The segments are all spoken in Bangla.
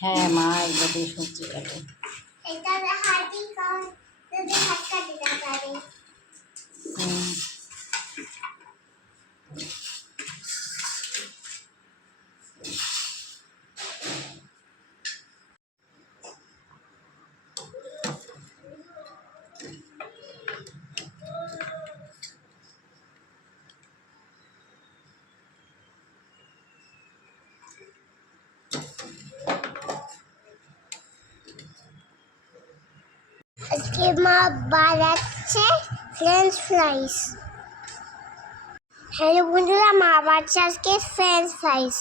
হ্যাঁ মা এগুলো দিয়ে সবজি কাটে। হুম। আজকে মা বানাচ্ছে ফ্রেঞ্চ ফ্রাইস। হ্যালো বন্ধুরা, মা বানাচ্ছে আজকে ফ্রেঞ্চ ফ্রাইস।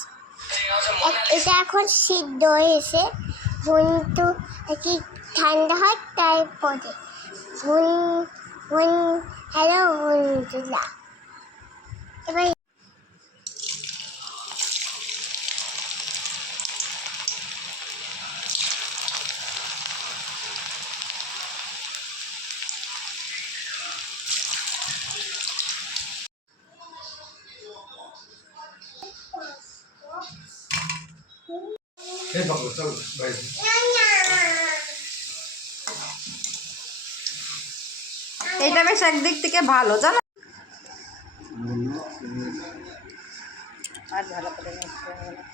এটা এখন সিদ্ধ হয়েছে, কিন্তু কি ঠান্ডা হয় তারপরে। হ্যালো বন্ধুরা, এবার এটা বেশ একদিক থেকে ভালো জানো, আর ভালো করে মিক্স করে নিলাম।